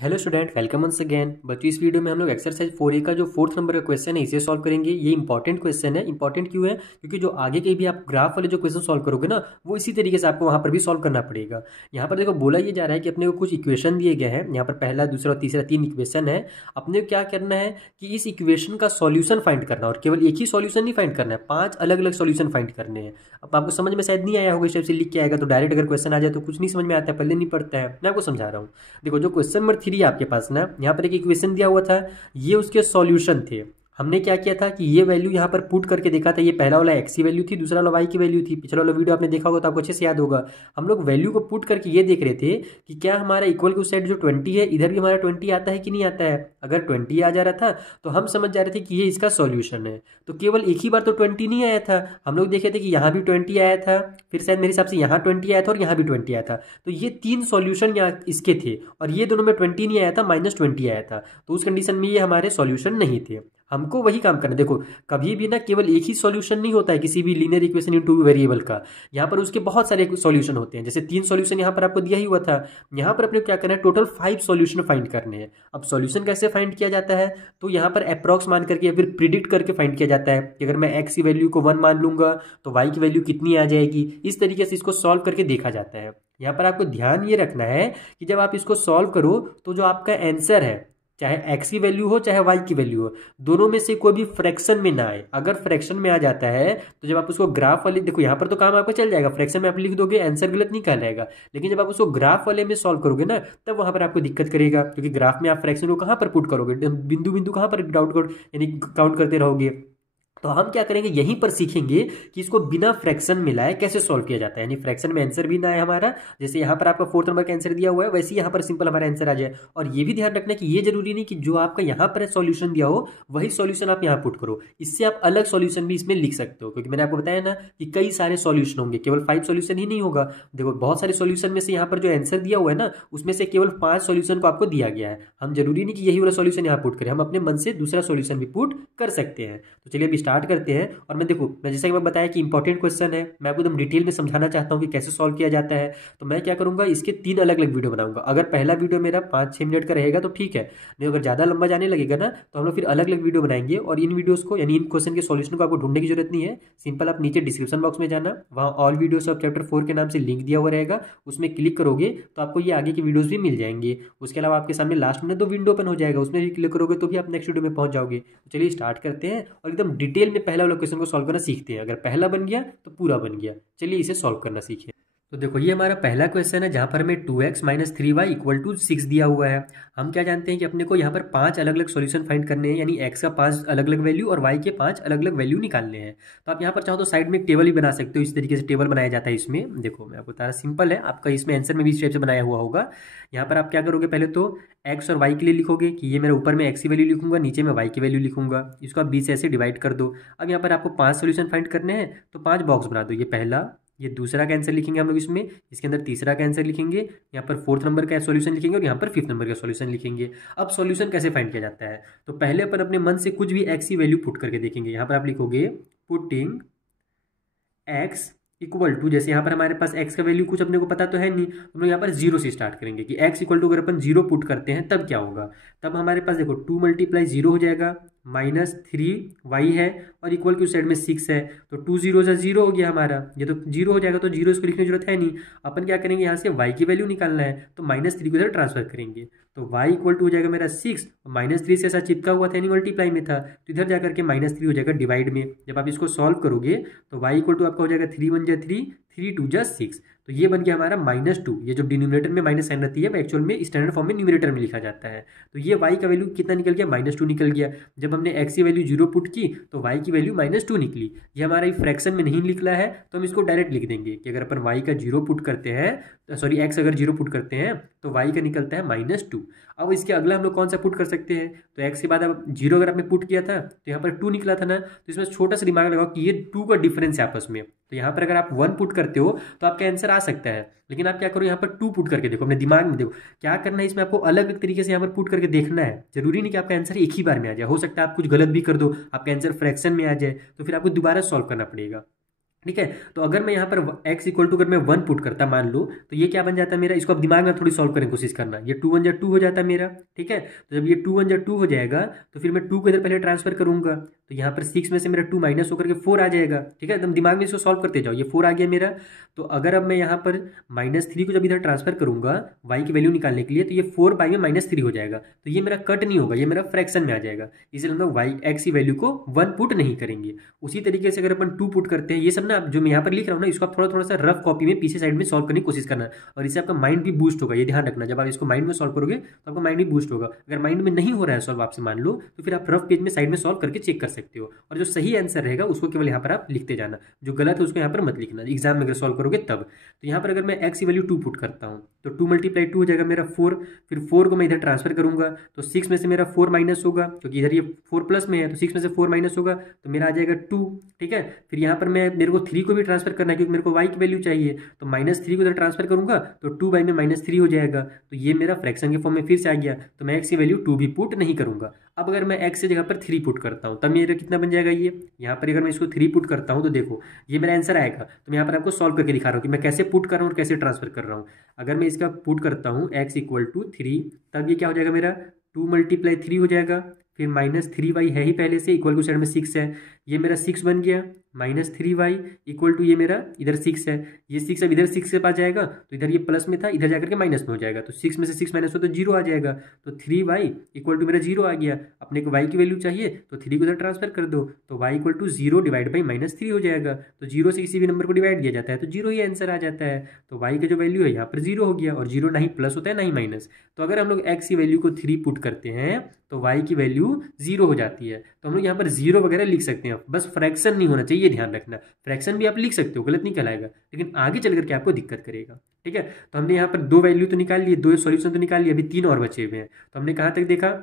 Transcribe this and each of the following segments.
Hello student, welcome once again. बच्चों, इस video में हम लोग एक्सरसाइज 4A का जो 4th नंबर का क्वेश्चन है इसे सॉल्व करेंगे। ये इंपॉर्टेंट क्वेश्चन है। इंपॉर्टेंट क्यों है? क्योंकि जो आगे के भी आप ग्राफ वाले जो क्वेश्चन सॉल्व करोगे ना, वो इसी तरीके से आपको वहाँ पर भी सॉल्व करना पड़ेगा। यहाँ पर देखो बोला ये जा रहा है कि अपने को कुछ इक्वेशन दिए गए हैं। यहाँ पर पहला, दूसरा और तीसरा 3 इक्वेशन है। अपने को क्या करना है कि इस इक्वेशन का सॉल्यूशन फाइंड करना, और केवल एक ही सॉल्यूशन नहीं फाइंड करना है, 5 अलग अलग सॉल्यूशन फाइंड करने हैं। अब आपको समझ में शायद नहीं आया होगा, इस टाइप से लिख के आएगा तो डायरेक्ट अगर क्वेश्चन आ जाए तो कुछ नहीं समझ में आता है, पहले नहीं पढ़ता है। मैं आपको समझा रहा हूँ। देखो, जो क्वेश्चन नंबर 3 है आपके पास ना, यहाँ पर एक इक्वेशन दिया हुआ था, ये उसके सॉल्यूशन थे। हमने क्या किया था कि ये वैल्यू यहाँ पर पुट करके देखा था। ये पहला वाला एक्स की वैल्यू थी, दूसरा वाला वाई की वैल्यू थी। पिछला वाला वीडियो आपने देखा होगा तो आपको अच्छे से याद होगा। हम लोग वैल्यू को पुट करके ये देख रहे थे कि क्या हमारा इक्वल की उस साइड जो 20 है, इधर भी हमारा 20 आता है कि नहीं आता है। अगर 20 आ जा रहा था तो हम समझ जा रहे थे कि ये इसका सॉल्यूशन है। तो केवल एक ही बार तो 20 नहीं आया था, हम लोग देखे थे कि यहाँ भी 20 आया था, फिर शायद मेरे हिसाब से यहाँ 20 आया था और यहाँ भी 20 आया था। तो ये 3 सॉल्यूशन यहाँ इसके थे, और ये दोनों में 20 नहीं आया था, -20 आया था। तो उस कंडीशन में ये हमारे सॉल्यूशन नहीं थे। हमको वही काम करना है। देखो, कभी भी ना केवल एक ही सॉल्यूशन नहीं होता है किसी भी linear equation in two variable का। यहाँ पर उसके बहुत सारे सॉल्यूशन होते हैं। जैसे 3 सॉल्यूशन यहाँ पर आपको दिया ही हुआ था। यहाँ पर अपने को क्या करना है, टोटल 5 सॉल्यूशन फाइंड करने हैं। अब सॉल्यूशन कैसे फाइंड किया जाता है, तो यहाँ पर अप्रॉक्स मान करके या फिर प्रिडिक्ट करके फाइंड किया जाता है कि अगर मैं एक्स की वैल्यू को 1 मान लूंगा तो वाई की वैल्यू कितनी आ जाएगी। इस तरीके से इसको सॉल्व करके देखा जाता है। यहाँ पर आपको ध्यान ये रखना है कि जब आप इसको सॉल्व करो तो जो आपका आंसर है, चाहे एक्स की वैल्यू हो चाहे वाई की वैल्यू हो, दोनों में से कोई भी फ्रैक्शन में ना आए। अगर फ्रैक्शन में आ जाता है तो जब आप उसको ग्राफ वाले, देखो यहाँ पर तो काम आपका चल जाएगा, फ्रैक्शन में आप लिख दोगे आंसर गलत नहीं कहलाएगा। लेकिन जब आप उसको ग्राफ वाले में सॉल्व करोगे ना, तब वहां पर आपको दिक्कत करेगा, क्योंकि ग्राफ में आप फ्रैक्शन को कहाँ पर पुट करोगे, बिंदु बिंदु कहाँ पर डाउट कर यानी काउंट करते रहोगे। तो हम क्या करेंगे, यहीं पर सीखेंगे कि इसको बिना फ्रैक्शन मिलाए कैसे सॉल्व किया जाता है। यानी फ्रैक्शन में आंसर भी ना है हमारा, जैसे यहाँ पर आपका 4th नंबर का आंसर दिया हुआ है, वैसे ही यहाँ पर सिंपल हमारा आंसर आ जाए। और ये भी ध्यान रखना कि ये जरूरी नहीं कि जो आपका यहाँ पर सॉल्यूशन दिया हो वही सॉल्यूशन आप यहाँ पुट करो। इससे आप अलग सॉल्यूशन भी इसमें लिख सकते हो, क्योंकि मैंने आपको बताया ना कि कई सारे सॉल्यूशन होंगे, केवल 5 सॉल्यूशन ही नहीं होगा। देखो, बहुत सारे सॉल्यूशन में से यहाँ पर जो आंसर दिया हुआ है ना, उसमें से केवल 5 सॉल्यूशन को आपको दिया गया है। हम जरूरी नहीं कि यही वाला सॉल्यूशन यहाँ पुट करें, हम अपने मन से दूसरा सॉल्यूशन भी पुट कर सकते हैं। तो चलिए अभी स्टार्ट करते हैं। और मैं देखो, मैं जैसा कि मैं बताया कि इंपॉर्टेंट क्वेश्चन है, मैं आपको एकदम डिटेल में समझाना चाहता हूँ कि कैसे सॉल्व किया जाता है। तो मैं क्या करूंगा, इसके 3 अलग अलग वीडियो बनाऊंगा। अगर पहला वीडियो मेरा 5-6 मिनट का रहेगा तो ठीक है, नहीं अगर ज़्यादा लंबा जाने लगेगा ना तो हम लोग फिर अलग अलग वीडियो बनाएंगे। और इन वीडियोज़ को यानी इन क्वेश्चन के सॉल्यूशन को आपको ढूंढने की जरूरत नहीं है। सिंपल आप नीचे डिस्क्रिप्शन बॉक्स में जाना, वहाँ ऑल वीडियोस ऑफ चैप्टर 4 के नाम से लिंक दिया हुआ रहेगा, उसमें क्लिक करोगे तो आपको ये आगे की वीडियोस भी मिल जाएंगे। उसके अलावा आपके सामने लास्ट में 2 विंडो ओपन हो जाएगा, उसमें भी क्लिक करोगे तो भी आप नेक्स्ट वीडियो में पहुंच जाओगे। तो चलिए स्टार्ट करते हैं और एकदम डिटेल में पहला वाला क्वेश्चन को सॉल्व करना सीखते हैं। अगर पहला बन गया तो पूरा बन गया। चलिए इसे सॉल्व करना सीखिए। तो देखो, ये हमारा पहला क्वेश्चन है जहां पर हमें 2x - 3y = 6 दिया हुआ है। हम क्या जानते हैं कि अपने को यहाँ पर 5 अलग अलग सॉल्यूशन फाइंड करने हैं, यानी x का 5 अलग अलग वैल्यू और y के 5 अलग अलग वैल्यू निकालने हैं। तो आप यहाँ पर चाहो तो साइड में एक टेबल भी बना सकते हो। इस तरीके से टेबल बनाया जाता है इसमें। देखो, मैं आपको बता रहा, सिंपल है आपका, इसमें आंसर में भी इस टाइप से बनाया हुआ होगा। यहाँ पर आप क्या करोगे, पहले तो x और y के लिए लिखोगे कि ये मेरा ऊपर में x की वैल्यू लिखूंगा, नीचे में y की वैल्यू लिखूंगा। इसको आप 20 से ऐसे डिवाइड कर दो। अब यहाँ पर आपको 5 सॉल्यूशन फाइंड करने हैं तो 5 बॉक्स बना दो। ये पहला, ये दूसरा का आंसर लिखेंगे हम लोग इसमें, इसके अंदर तीसरा का आंसर लिखेंगे, यहाँ पर 4th नंबर का सॉल्यूशन लिखेंगे और यहाँ पर 5th नंबर का सॉल्यूशन लिखेंगे। अब सॉल्यूशन कैसे फाइंड किया जाता है, तो पहले अपन अपने मन से कुछ भी x की वैल्यू पुट करके देखेंगे। यहाँ पर आप लिखोगे पुटिंग x इक्वल टू, जैसे यहाँ पर हमारे पास x का वैल्यू कुछ अपने को पता तो है नहीं, हम लोग यहाँ पर 0 से स्टार्ट करेंगे कि x इक्वल टू अगर अपन 0 पुट करते हैं तब क्या होगा। तब हमारे पास देखो 2 × 0 हो जाएगा, -3y है और इक्वल की उस साइड में 6 है, तो 2 0 से 0 हो गया हमारा। ये तो 0 हो जाएगा, तो 0 इसको लिखने की जरूरत है नहीं। अपन क्या करेंगे, यहाँ से y की वैल्यू निकालना है तो -3 को इधर ट्रांसफर करेंगे, तो y इक्वल टू हो जाएगा मेरा 6। -3 से ऐसा चिपका हुआ था, यानी मल्टीप्लाई में था, तो इधर जाकर के -3 हो जाएगा डिवाइड में। जब आप इसको सॉल्व करोगे तो y इक्वल टू आपका हो जाएगा 3 × 1 = 3, 3 × 2 = 6। तो ये बन गया हमारा -2। ये जो डिनोमिनेटर में माइनस साइन रहती है वो एक्चुअल में स्टैंडर्ड फॉर्म में न्यूमरेटर में लिखा जाता है। तो ये y का वैल्यू कितना निकल गया, -2 निकल गया। जब हमने x की वैल्यू 0 पुट की तो y की वैल्यू -2 निकली। ये हमारा फ्रैक्शन में नहीं निकला है तो हम इसको डायरेक्ट लिख देंगे कि अगर अपन y का 0 पुट करते हैं, सॉरी x अगर 0 पुट करते हैं तो y का निकलता है -2। अब इसके अगला हम लोग कौन सा पुट कर सकते हैं, तो x के बाद अब 0 अगर आपने पुट किया था तो यहाँ पर 2 निकला था ना, तो इसमें छोटा सा दिमाग लगाओ कि ये 2 का डिफरेंस है आपस में। तो यहाँ पर अगर आप 1 पुट करते हो तो आपका आंसर आ सकता है, लेकिन आप क्या करो, यहाँ पर 2 पुट करके देखो, अपने दिमाग में देखो क्या करना है। इसमें आपको अलग अलग तरीके से यहाँ पर पुट करके देखना है। जरूरी नहीं कि आपका आंसर एक ही बार में आ जाए, हो सकता है आप कुछ गलत भी कर दो, आपका आंसर फ्रैक्शन में आ जाए, तो फिर आपको दोबारा सॉल्व करना पड़ेगा। ठीक है। तो अगर मैं यहाँ पर x इक्वल टू अगर मैं 1 पुट करता मान लो, तो ये क्या बन जाता है मेरा, इसको अब दिमाग में थोड़ी सॉल्व करने की कोशिश करना, ये 2 1 जा 2 हो जाता है मेरा। ठीक है, तो जब ये 2 1 जा 2 हो जाएगा तो फिर मैं 2 को इधर पहले ट्रांसफर करूंगा, तो यहाँ पर 6 में से मेरा 2 माइनस होकर के 4 आ जाएगा। ठीक है, एकदम दिमाग में इसको सॉल्व करते जाओ, ये 4 आ गया मेरा। तो अगर अब मैं यहाँ पर -3 को जब इधर ट्रांसफर करूंगा y की वैल्यू निकालने के लिए, तो ये 4 बाई में -3 हो जाएगा, तो ये मेरा कट नहीं होगा, ये मेरा फ्रैक्शन में आ जाएगा, इसलिए हम लोग x की वैल्यू को 1 पुट नहीं करेंगे। उसी तरीके से अगर अपन 2 पुट करते हैं, ये सब ना जो मैं यहाँ पर लिख रहा हूँ ना, इसको आप थोड़ा थोड़ा सा रफ कॉपी में पीछे साइड में सॉल्व करने की कोशिश करना, और इससे आपका माइंड भी बूस्ट होगा, ये ध्यान रखना। जब आप इसको माइंड में सॉल्व करोगे तो आपका माइंड भी बूस्ट होगा। अगर माइंड में नहीं हो रहा है सॉल्व आपसे मान लो, तो फिर आप रफ पेज में साइड में सॉल्व करके चेक कर सकते हो, और जो सही आंसर रहेगा उसको केवल यहाँ पर आप लिखते जाना, जो गलत है उसको यहाँ पर मत लिखना, एग्जाम में अगर सॉल्व करोगे तब। तो यहाँ पर अगर मैं x की वैल्यू 2 पुट करता हूँ, तो 2 × 2 हो जाएगा मेरा 4, फिर 4 को मैं इधर ट्रांसफर करूंगा, तो 6 में से मेरा 4 माइनस होगा, क्योंकि इधर ये 4 प्लस में है, तो 6 में से 4 माइनस होगा, तो मेरा आ जाएगा 2। ठीक है, फिर यहाँ पर मेरे को 3 को भी ट्रांसफर करना है, क्योंकि मेरे को y की वैल्यू चाहिए, तो -3 को इधर ट्रांसफर करूंगा, तो 2 बाई में -3 हो जाएगा, तो ये मेरा फ्रैक्शन के फॉर्म में फिर से आ गया, तो मैं x की वैल्यू 2 भी पुट नहीं करूंगा। अब अगर मैं x की जगह पर 3 पुट करता हूँ, तब मेरा कितना बन जाएगा, ये यहाँ पर अगर मैं इसको 3 पुट करता हूँ, तो देखो ये मेरा आंसर आएगा। तो मैं यहाँ पर आपको सॉल्व करके दिखा रहा हूँ कि मैं कैसे पुट कर रहा हूँ और कैसे ट्रांसफर कर रहा हूँ। अगर मैं इसका पुट करता हूँ x इक्वल टू 3, तब ये क्या हो जाएगा मेरा 2 × 3 हो जाएगा, फिर -3y है ही पहले से, इक्वल टू साइड में 6 है, ये मेरा 6 बन गया, -3y इक्वल टू ये मेरा इधर 6 है, ये 6 अब इधर 6 के पास जाएगा, तो इधर ये प्लस में था, इधर जाकर के माइनस में हो जाएगा, तो 6 में से 6 माइनस हो तो 0 आ जाएगा, तो 3y इक्वल टू मेरा 0 आ गया। अपने को y की वैल्यू चाहिए, तो 3 को इधर ट्रांसफर कर दो, तो y equal to 0 divide by -3 हो जाएगा, तो 0 से किसी भी नंबर को डिवाइड किया जाता है तो 0 ही आंसर आ जाता है। तो y का जो वैल्यू है यहाँ पर 0 हो गया, और 0 ना ही प्लस होता है ना ही माइनस। तो अगर हम लोग x की वैल्यू को 3 पुट करते हैं तो y की वैल्यू 0 हो जाती है, तो हम लोग यहाँ पर 0 वगैरह लिख सकते हैं, बस फ्रैक्शन नहीं होना चाहिए, ध्यान रखना। फ्रैक्शन भी आप लिख सकते हो, गलत नहीं कहलाएगा, लेकिन आगे चल करके आपको दिक्कत करेगा। ठीक है, तो हमने यहाँ पर 2 वैल्यू तो निकाल लिए, 2 सॉल्यूशन तो निकाल लिए, अभी 3 और बचे हुए हैं। तो हमने कहाँ तक देखा,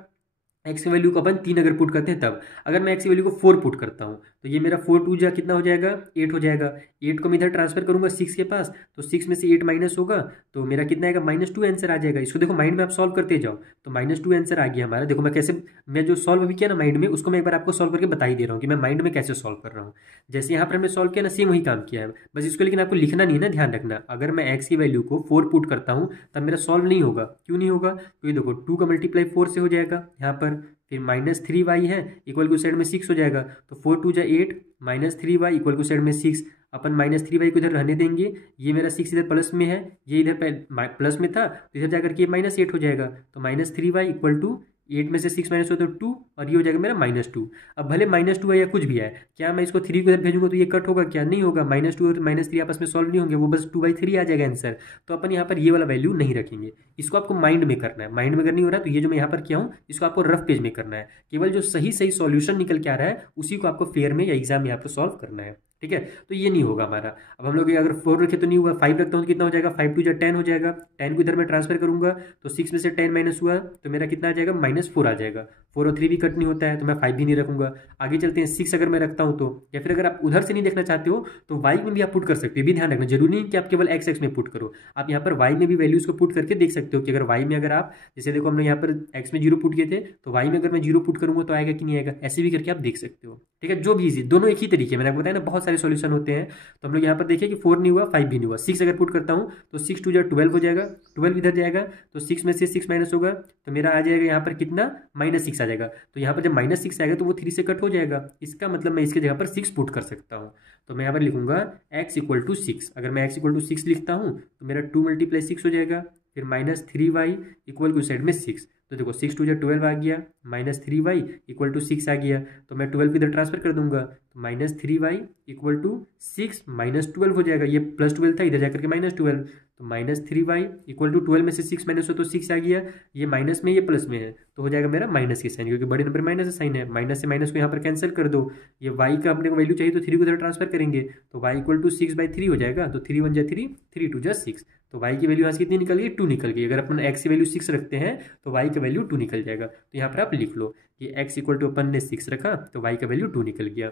x की वैल्यू को अपन 3 अगर पुट करते हैं तब। अगर मैं x की वैल्यू को 4 पुट करता हूँ, तो ये मेरा 4 2 जा कितना हो जाएगा, 8 हो जाएगा। 8 को मैं इधर ट्रांसफर करूंगा 6 के पास, तो 6 में से 8 माइनस होगा, तो मेरा कितना आएगा, -2 आंसर आ जाएगा। इसको देखो माइंड में आप सॉल्व करते जाओ, तो -2 आंसर आ गया हमारा। देखो मैं कैसे, मैं जो सॉल्व अभी किया ना माइंड में, उसको मैं एक बार आपको सॉल्व करके बता ही दे रहा हूँ कि मैं माइंड में कैसे सॉल्व कर रहा हूँ। जैसे यहाँ पर हमने सॉल्व किया ना, सेम वही काम किया है, बस इसको लेकिन आपको लिखना नहीं है ना, ध्यान रखना। अगर मैं x की वैल्यू को 4 पुट करता हूँ तब मेरा सॉल्व नहीं होगा। क्यों नहीं होगा, क्योंकि देखो 2 का मल्टीप्लाई 4 से हो जाएगा यहाँ पर, फिर -3y है इक्वल टू साइड में 6 हो जाएगा, तो 4 2 जा 8 -3y इक्वल टू साइड में 6। अपन -3y को इधर रहने देंगे, ये मेरा 6 इधर प्लस में है, ये इधर प्लस में था, तो इधर जाकर के -8 हो जाएगा, तो -3y इक्वल टू 8 में से 6 माइनस हो तो 2, और ये हो जाएगा मेरा -2। अब भले -2 है या कुछ भी है, क्या मैं इसको 3 को इधर भेजूंगा तो ये कट होगा, क्या नहीं होगा। -2 और -3 आपस में सॉल्व नहीं होंगे, वो बस 2/3 आ जाएगा आंसर। तो अपन यहाँ पर ये वाला वैल्यू नहीं रखेंगे, इसको आपको माइंड में करना है। माइंड में अगर नहीं हो रहा है तो ये जो मैं यहाँ पर किया हूँ इसको आपको रफ पेज में करना है। केवल जो सही सही सॉल्यूशन निकल के आ रहा है उसी को आपको फेयर में या एग्जाम में आपको सॉल्व करना है। ठीक है, तो ये नहीं होगा हमारा। अब हम लोग अगर 4 रखे तो नहीं हुआ, 5 रखता हूँ तो कितना हो जाएगा, 5 2 जा 10 हो जाएगा। 10 को इधर मैं ट्रांसफर करूंगा, तो 6 में से 10 माइनस हुआ तो मेरा कितना आ जाएगा, -4 आ जाएगा। 4 और 3 भी कट नहीं होता है, तो मैं 5 भी नहीं रखूंगा। आगे चलते हैं, 6 अगर मैं रखता हूँ तो, या फिर अगर आप उधर से नहीं देखना चाहते हो तो y में भी आप पुट कर सकते हो। भी ध्यान रखना, जरूरी नहीं कि आप केवल x में पुट करो, आप यहाँ पर y में भी वैल्यूज को पुट करके देख सकते हो कि अगर y में अगर आप, जैसे देखो हमने यहाँ पर x में 0 पुट किए थे, तो y में अगर मैं 0 पुट करूंगा तो आएगा कि नहीं आएगा, ऐसे भी करके आप देख सकते हो। ठीक है, जो भी इजी, दोनों एक ही तरीके, मैंने आपको बताया ना बहुत सारे सॉल्यूशन होते हैं। तो हम लोग यहाँ पर देखिए कि 4 नहीं हुआ, 5 भी नहीं हुआ। 6 अगर पुट करता हूँ तो 6 2 जा 12 हो जाएगा, 12 इधर जाएगा, तो 6 में से 6 माइनस होगा तो मेरा आ जाएगा यहाँ पर कितना, -6 आ जाएगा। तो यहाँ पर जब -6 आएगा तो वो 3 से कट हो जाएगा, इसका मतलब मैं इसके जगह पर 6 पुट कर सकता हूँ। तो मैं यहाँ पर लिखूंगा x इक्वल टू 6। अगर मैं x इक्वल टू 6 लिखता हूँ तो मेरा 2 × 6 हो जाएगा, फिर -3y इक्वल टू साइड में 6। तो देखो 6 2 जा 12 आ गया, -3y इक्वल टू 6 आ गया, तो मैं 12 इधर ट्रांसफर कर दूंगा, तो -3y इक्वल टू 6 -12 हो जाएगा। ये +12 था, इधर जाकर के -12, तो -3y इक्वल टू 12 में से 6 माइनस हो तो 6 आ गया। ये माइनस में, ये प्लस में है, तो हो जाएगा मेरा माइनस के साइन, क्योंकि बड़े नंबर माइनस का साइन है। माइनस से माइनस को यहाँ पर कैंसिल कर दो। ये y का अपने को वैल्यू चाहिए तो 3 को इधर ट्रांसफर करेंगे, तो y इक्वल टू 6/3 हो जाएगा, तो 3 1 जा 3, 3 2 जा 6। तो y की वैल्यू यहाँ से कितनी निकल गई, 2 निकल गई। अगर अपन x की वैल्यू 6 रखते हैं तो y का वैल्यू 2 निकल जाएगा। तो यहाँ पर आप लिख लो कि x इक्वल टू अपन ने 6 रखा तो y का वैल्यू 2 निकल गया।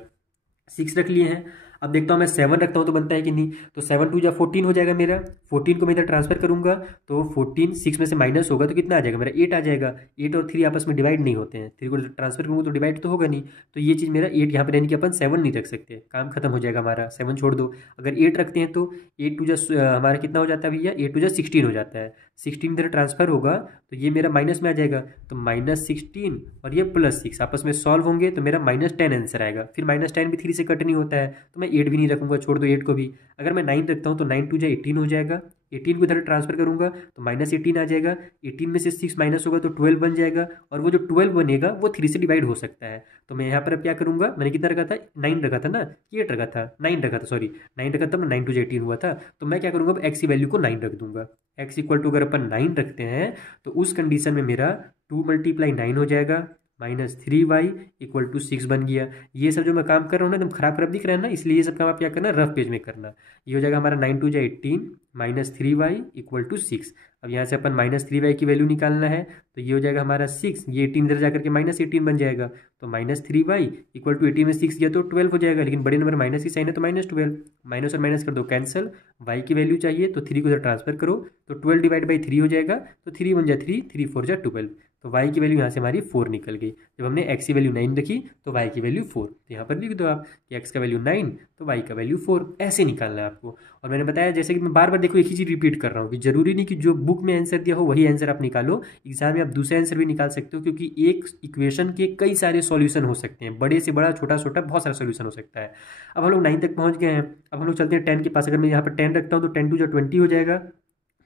6 रख लिए हैं। अब देखता हूँ मैं 7 रखता हूँ तो बनता है कि नहीं। तो 7 2 जा 14 हो जाएगा मेरा। 14 को मैं इधर ट्रांसफर करूंगा तो 14 6 में से माइनस होगा तो कितना आ जाएगा मेरा 8 आ जाएगा। 8 और 3 आपस में डिवाइड नहीं होते हैं, 3 को ट्रांसफर करूंगा तो डिवाइड तो होगा नहीं। तो ये चीज़ मेरा 8 यहाँ पर यानी कि अपन 7 नहीं रख सकते, काम खत्म हो जाएगा हमारा, 7 छोड़ दो। अगर 8 रखते हैं तो 8 टू जा हमारा कितना हो जाता है भैया, 8 टू जा 16 हो जाता है। 16 इधर ट्रांसफर होगा तो ये मेरा माइनस में आ जाएगा। तो -16 और ये +6 आपस में सॉल्व होंगे तो मेरा -10 आंसर आएगा। फिर -10 भी 3 से कट नहीं होता है तो मैं 8 भी नहीं रखूंगा, छोड़ दो 8 को भी। अगर मैं 9 रखता हूँ तो 9 टू जा 18 हो जाएगा। 18 को इधर ट्रांसफर करूंगा तो -18 आ जाएगा। 18 में से 6 माइनस होगा तो 12 बन जाएगा, और वो जो 12 बनेगा वो 3 से डिवाइड हो सकता है। तो मैं यहाँ पर अब क्या करूंगा, मैंने कितना रखा था, 9 रखा था ना, 8 रखा था, 9 रखा था, सॉरी 9 रखा था, 9 टू जा 18 हुआ था। तो मैं क्या करूंगा, अब एक्स की वैल्यू को 9 रख दूंगा। एक्स इक्वल टू अगर अपन 9 रखते हैं तो उस कंडीशन में मेरा 2 × 9 हो जाएगा, -3y इक्वल टू 6 बन गया। ये सब जो मैं काम कर रहा हूँ ना एकदम खराब खराब दिख रहा है ना, इसलिए ये सब काम आप क्या करना, रफ पेज में करना। ये हो जाएगा हमारा 9 टू जा 18 -3y इक्वल टू 6। अब यहाँ से अपन -3y की वैल्यू निकालना है तो ये हो जाएगा हमारा 6, ये 18 इधर जाकर के -18 बन जाएगा। तो -3y इक्वल टू 18 में 6 गया तो 12 हो जाएगा, लेकिन बड़े नंबर माइनस की साइन है तो -12, माइनस और माइनस कर दो कैंसिल। y की वैल्यू चाहिए तो 3 को इधर ट्रांसफर करो तो 12 डिवाइड बाई 3 हो जाएगा, तो 3 1 जा 3, 3 4 जा 12। तो y की वैल्यू यहाँ से हमारी 4 निकल गई। जब हमने x की वैल्यू 9 रखी तो y की वैल्यू 4, तो यहाँ पर लिख दो आप कि x का वैल्यू 9 तो y का वैल्यू 4, ऐसे निकालना है आपको। और मैंने बताया जैसे कि मैं बार बार देखो एक ही चीज़ रिपीट कर रहा हूँ कि जरूरी नहीं कि जो बुक में आंसर दिया हो वही आंसर आप निकालो, एग्जाम में आप दूसरे आंसर भी निकाल सकते हो, क्योंकि एक इक्वेशन के कई सारे सॉल्यूशन हो सकते हैं, बड़े से बड़ा छोटा छोटा बहुत सारा सॉल्यूशन हो सकता है। अब हम लोग 9 तक पहुँच गए हैं, अब हम लोग चलते हैं 10 के पास। अगर मैं यहाँ पर 10 रखता हूँ तो 10 टू जा 20 हो जाएगा।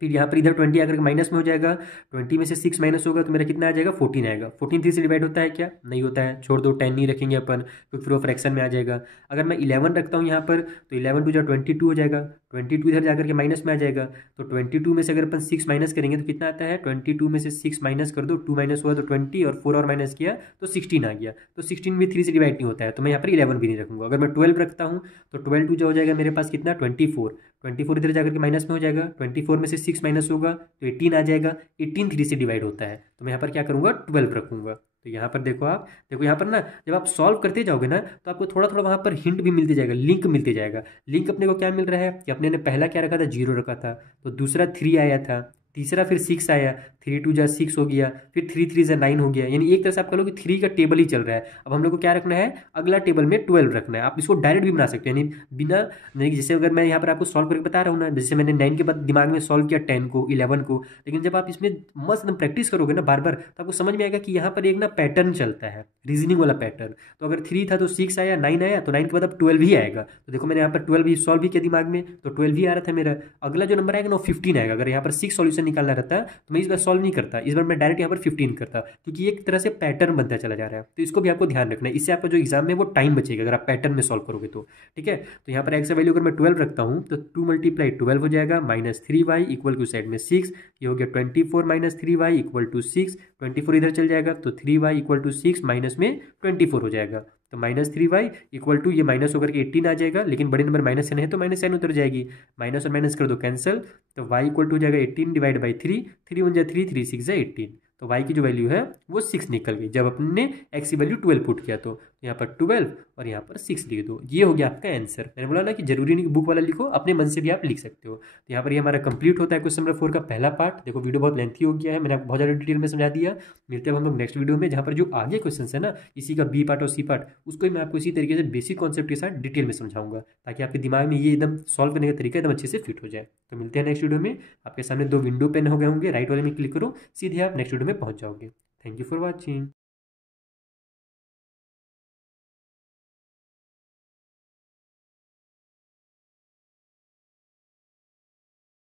फिर यहाँ पर इधर 20 आकर के माइनस में हो जाएगा, 20 में से 6 माइनस होगा तो मेरा कितना आ जाएगा, 14 आएगा। 14 3 से डिवाइड होता है क्या, नहीं होता है, छोड़ दो, 10 नहीं रखेंगे अपन तो फिर वो फ्रैक्शन में आ जाएगा। अगर मैं 11 रखता हूँ यहाँ पर तो 11 टू जा 22 हो जाएगा, 22 इधर जाकर के माइनस में आ जाएगा। तो 22 में से अगर अपन 6 माइनस करेंगे तो कितना आता है, 22 में से 6 माइनस कर दो, 2 माइनस हुआ तो 20 और 4 और माइनस किया तो 16 आ गया। तो 16 भी 3 से डिवाइड नहीं होता है तो मैं यहाँ पर 11 भी नहीं रखूंगा। अगर मैं 12 रखता हूँ तो 12 टू जो हो जाएगा मेरे पास कितना, 24, 24 इधर जाकर के माइनस में हो जाएगा, 24 में से 6 माइनस होगा तो 18 आ जाएगा। 18 3 से डिवाइड होता है तो मैं यहाँ पर क्या करूँगा, 12 रखूँगा। तो यहाँ पर देखो आप, देखो यहाँ पर ना जब आप सॉल्व करते जाओगे ना तो आपको थोड़ा थोड़ा वहाँ पर हिंट भी मिलते जाएगा, लिंक मिलते जाएगा। लिंक अपने को क्या मिल रहा है कि अपने ने पहला क्या रखा था, 0 रखा था, तो दूसरा 3 आया था, तीसरा फिर 6 आया, 3 2 जा 6 हो गया, फिर 3 3 जा 9 हो गया। यानी एक तरह से आप कह लो कि 3 का टेबल ही चल रहा है। अब हम लोग को क्या रखना है, अगला टेबल में 12 रखना है। आप इसको डायरेक्ट भी बना सकते हो, यानी बिना, नहीं जैसे अगर मैं यहाँ पर आपको सॉल्व करके बता रहा हूँ ना, जैसे मैंने 9 के बाद दिमाग में सॉल्व किया 10 को 11 को, लेकिन जब आप इसमें मस्त एकदम प्रैक्टिस करोगे ना बार बार तो आपको समझ में आएगा कि यहाँ पर एक ना पैटर्न चलता है, रीजनिंग वाला पैटर्न। तो अगर 3 था तो 6 आया, 9 आया तो 9 के बाद अब 12 ही आएगा। तो देखो मैंने यहाँ पर 12 ही सॉल्व भी किया दिमाग में तो 12 ही आ रहा था मेरा। अगला जो नंबर आएगा ना वो 15 आएगा। अगर यहाँ पर 6 सॉल्यूशन निकालना रहता है तो मैं इस बार सॉल्व नहीं करता, इस बार मैं डायरेक्ट यहाँ पर 15 करता, क्योंकि एक तरह से पैटर्न बनता चला जा रहा है। तो इसको भी आपको ध्यान रखना है, इससे आपका जो एग्जाम में वो टाइम बचेगा अगर आप पैटर्न में सॉल्व करोगे तो। ठीक है, तो यहाँ पर एक्स का वैल्यू अगर मैं 12 रखता हूँ तो 2 × 12 हो जाएगा, -3y इक्वल टू साइड में 6, ये हो गया 24 -3y इक्वल टू 6, 24 इधर चल जाएगा तो 3y इक्वल टू 6 माइनस में 24 हो जाएगा। तो -3y इक्वल टू ये माइनस होकर के 18 आ जाएगा, लेकिन बड़े नंबर माइनस साइन है तो माइनस साइन उतर जाएगी, माइनस और माइनस कर दो कैंसिल। तो y इक्वल टू हो जाएगा 18 डिवाइड बाई 3, 3 1 जा 3, 3 6 जा 18। तो y की जो वैल्यू है वो 6 निकल गई जब अपने x की वैल्यू 12 पुट किया। तो यहाँ पर 12 और यहाँ पर 6 लिख दो, ये हो गया आपका आंसर। मैंने बोला ना कि जरूरी नहीं कि बुक वाला लिखो, अपने मन से भी आप लिख सकते हो। तो यहाँ पर ये हमारा कंप्लीट होता है क्वेश्चन नंबर 4 का पहला पार्ट। देखो वीडियो बहुत लेंथी हो गया है, मैंने आपको बहुत ज़्यादा डिटेल में समझा दिया। मिलते हैं हम लोग नेक्स्ट वीडियो में, जहाँ पर जो आगे क्वेश्चन है ना इसी का बी पार्ट और सी पार्ट, उसको ही मैं आपको इसी तरीके से बेसिक कॉन्सेप्ट के साथ डिटेल में समझाऊंगा, ताकि आपके दिमाग में ये एकदम सॉल्व करने का तरीका एकदम अच्छे से फिट हो जाए। तो मिलते हैं नेक्स्ट वीडियो में। आपके सामने 2 विंडो पेन हो गए होंगे, राइट वाले में क्लिक करो, सीधे आप नेक्स्ट वीडियो में पहुंच जाओगे। Thank you for watching.